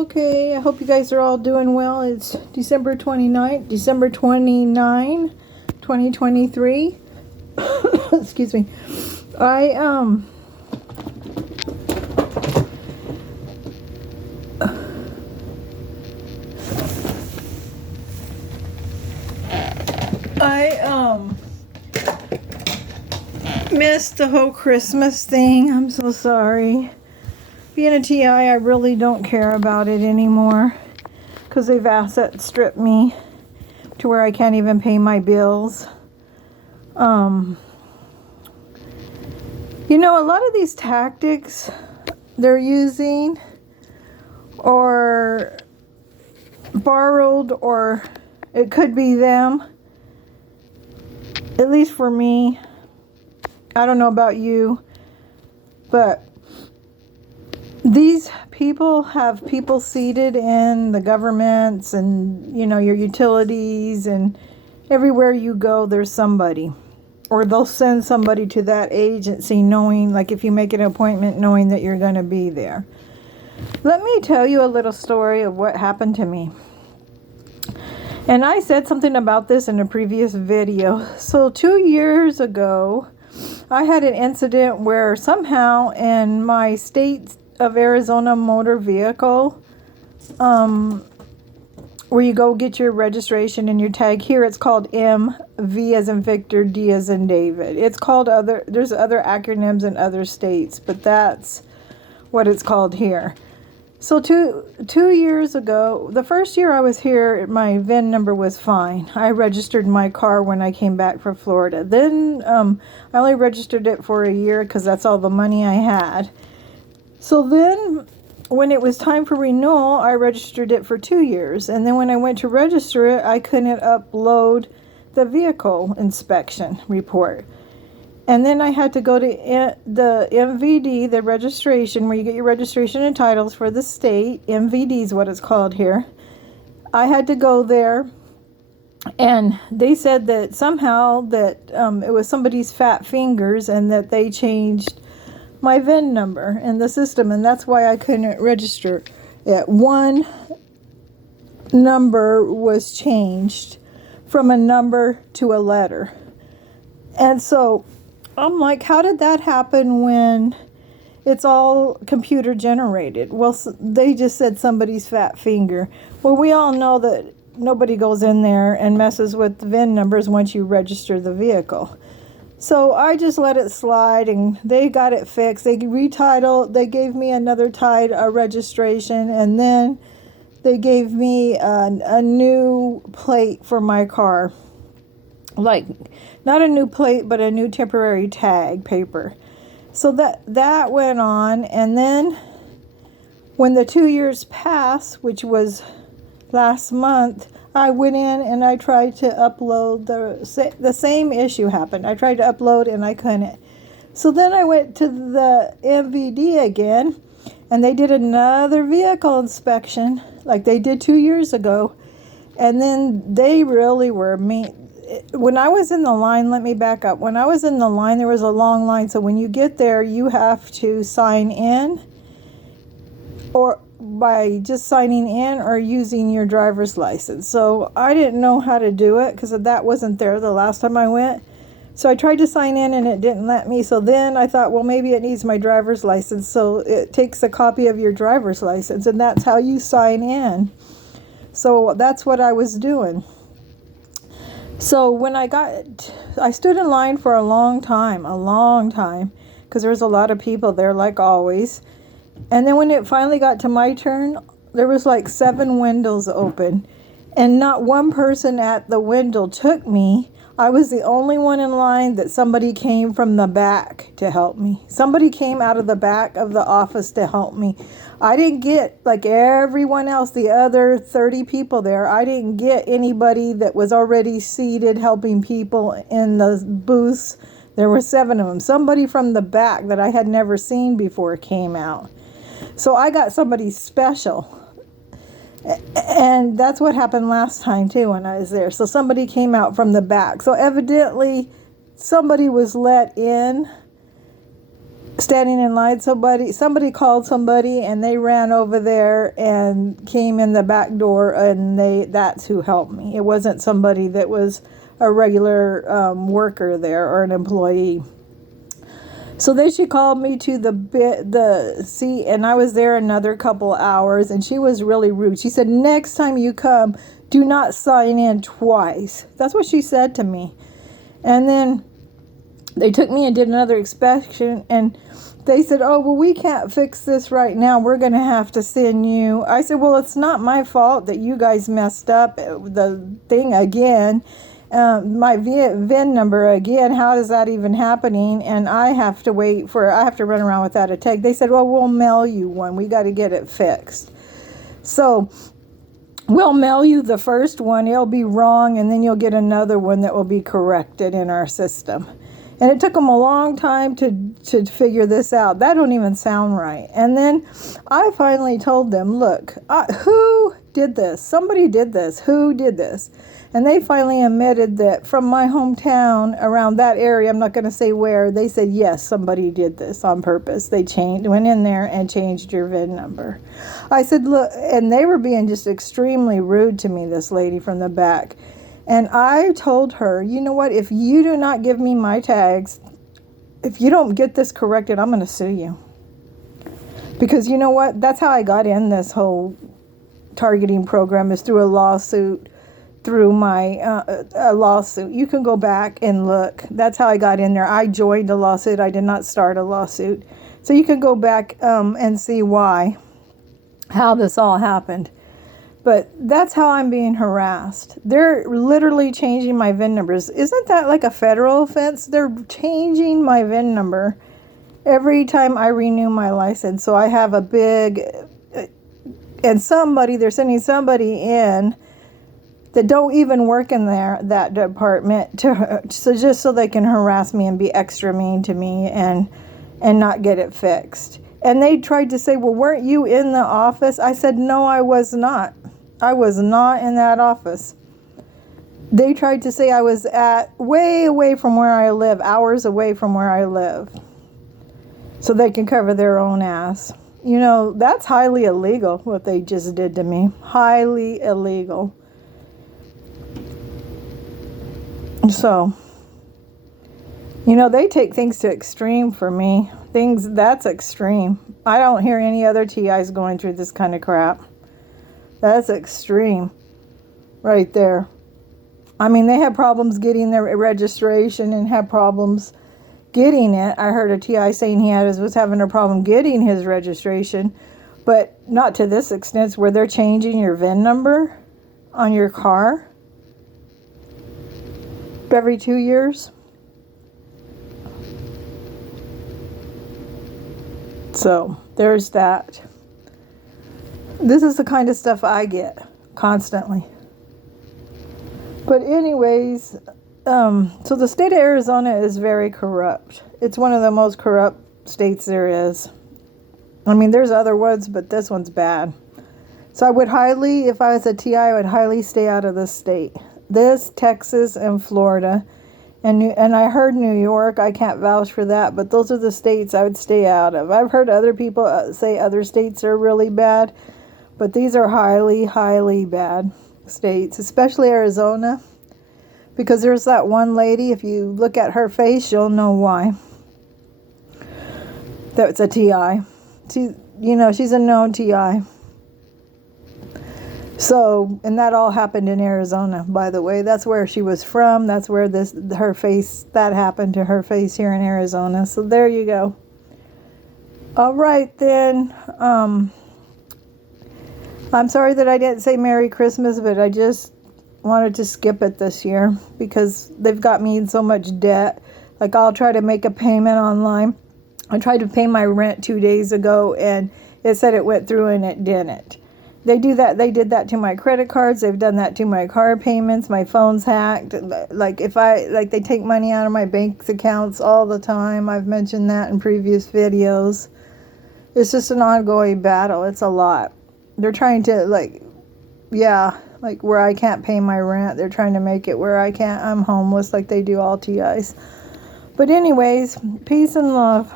Okay, I hope you guys are all doing well. It's December 2023. Excuse me. I missed the whole Christmas thing. I'm so sorry. Being a TI, I really don't care about it anymore because they've asset stripped me to where I can't even pay my bills. A lot of these tactics they're using or borrowed, or it could be them. At least for me. I don't know about you, but these people have people seated in the governments and, your utilities, and everywhere you go, there's somebody. Or they'll send somebody to that agency knowing, like if you make an appointment, knowing that you're going to be there. Let me tell you a little story of what happened to me. And I said something about this in a previous video. So 2 years ago, I had an incident where somehow in my state of Arizona motor vehicle, where you go get your registration and your tag, here it's called M, V as in Victor, D as in David. It's called there's other acronyms in other states, but that's what it's called here. So two years ago, the first year I was here, my VIN number was fine. I registered my car when I came back from Florida. Then I only registered it for a year because that's all the money I had. So then when it was time for renewal, I registered it for 2 years. And then when I went to register it, I couldn't upload the vehicle inspection report. And then I had to go to the MVD, the registration, where you get your registration and titles for the state. MVD is what it's called here. I had to go there, and they said that somehow that it was somebody's fat fingers and that they changed my VIN number in the system, and that's why I couldn't register it. One number was changed from a number to a letter. And so I'm like, how did that happen when it's all computer generated? Well, they just said somebody's fat finger. Well, we all know that nobody goes in there and messes with the VIN numbers once you register the vehicle. So I just let it slide, and they got it fixed. They retitled. They gave me another registration, and then they gave me a new plate for my car. Like, not a new plate, but a new temporary tag paper. So that went on, and then when the 2 years passed, which was last month, I went in and I tried to upload. The same issue happened. I tried to upload and I couldn't. So then I went to the MVD again, and they did another vehicle inspection like they did 2 years ago. And then they really were mean. When I was in the line, let me back up. When I was in the line, there was a long line. So when you get there, you have to sign in, or by just signing in or using your driver's license. So I didn't know how to do it because that wasn't there the last time I went. So I tried to sign in and it didn't let me. So then I thought, well, maybe it needs my driver's license. So it takes a copy of your driver's license, and that's how you sign in. So that's what I was doing. So when I stood in line for a long time, because there was a lot of people there, like always. And then when it finally got to my turn, there was like 7 windows open, and not one person at the window took me. I was the only one in line that somebody came from the back to help me. Somebody came out of the back of the office to help me. I didn't get, like everyone else, the other 30 people there, I didn't get anybody that was already seated helping people in the booths. There were 7 of them. Somebody from the back that I had never seen before came out. So I got somebody special. And that's what happened last time too when I was there. So somebody came out from the back. So evidently somebody was let in standing in line. Somebody called somebody, and they ran over there and came in the back door, and that's who helped me. It wasn't somebody that was a regular worker there or an employee. So then she called me to the seat, and I was there another couple hours, and she was really rude. She said, next time you come, do not sign in twice. That's what she said to me. And then they took me and did another inspection, and they said, oh, well, we can't fix this right now. We're going to have to send you. I said, well, it's not my fault that you guys messed up the thing again. My VIN number again. How is that even happening? And I have to run around without a tag. They said, well, we'll mail you one. We got to get it fixed. So we'll mail you the first one. It'll be wrong, and then you'll get another one that will be corrected in our system. And it took them a long time to figure this out. That don't even sound right. And then I finally told them, look, who did this? Somebody did this. Who did this? And they finally admitted that from my hometown, around that area, I'm not going to say where, they said, yes, somebody did this on purpose. They went in there and changed your VIN number. I said, look, and they were being just extremely rude to me, this lady from the back. And I told her, you know what, if you do not give me my tags, if you don't get this corrected, I'm going to sue you. Because you know what, that's how I got in this whole targeting program, is through a lawsuit. Through my lawsuit. You can go back and look. That's how I got in there. I joined a lawsuit. I did not start a lawsuit. So you can go back and see how this all happened. But that's how I'm being harassed. They're literally changing my VIN numbers. Isn't that like a federal offense? They're changing my VIN number every time I renew my license. So I have a big, and they're sending somebody in that don't even work in that department just so they can harass me and be extra mean to me and not get it fixed. And they tried to say, well, weren't you in the office? I said, no, I was not. I was not in that office. They tried to say I was way away from where I live, hours away from where I live, so they can cover their own ass. You know, that's highly illegal, what they just did to me. Highly illegal. So, you know, they take things to extreme for me. That's extreme. I don't hear any other TIs going through this kind of crap. That's extreme right there. I mean, they had problems getting their registration and had problems getting it. I heard a TI saying he was having a problem getting his registration, but not to this extent where they're changing your VIN number on your car every 2 years. So there's that. This is the kind of stuff I get constantly. But anyways, so the state of Arizona is very corrupt. It's one of the most corrupt states there is. I mean, there's other ones, but this one's bad. So I would highly, if I was a TI, I would highly stay out of this state. This, Texas, and Florida, and I heard New York. I can't vouch for that, but those are the states I would stay out of. I've heard other people say other states are really bad, but these are highly, highly bad states, especially Arizona, because there's that one lady, if you look at her face, you'll know why. That's a TI. She's a known TI. So, and that all happened in Arizona, by the way. That's where she was from. That's where that happened to her face here in Arizona. So there you go. All right, then. I'm sorry that I didn't say Merry Christmas, but I just wanted to skip it this year because they've got me in so much debt. Like, I'll try to make a payment online. I tried to pay my rent 2 days ago, and it said it went through, and it didn't. They do that. They did that to my credit cards. They've done that to my car payments. My phone's hacked. They take money out of my bank accounts all the time. I've mentioned that in previous videos. It's just an ongoing battle. It's a lot. They're trying to, where I can't pay my rent. They're trying to make it where I'm homeless like they do all TIs. But anyways, peace and love.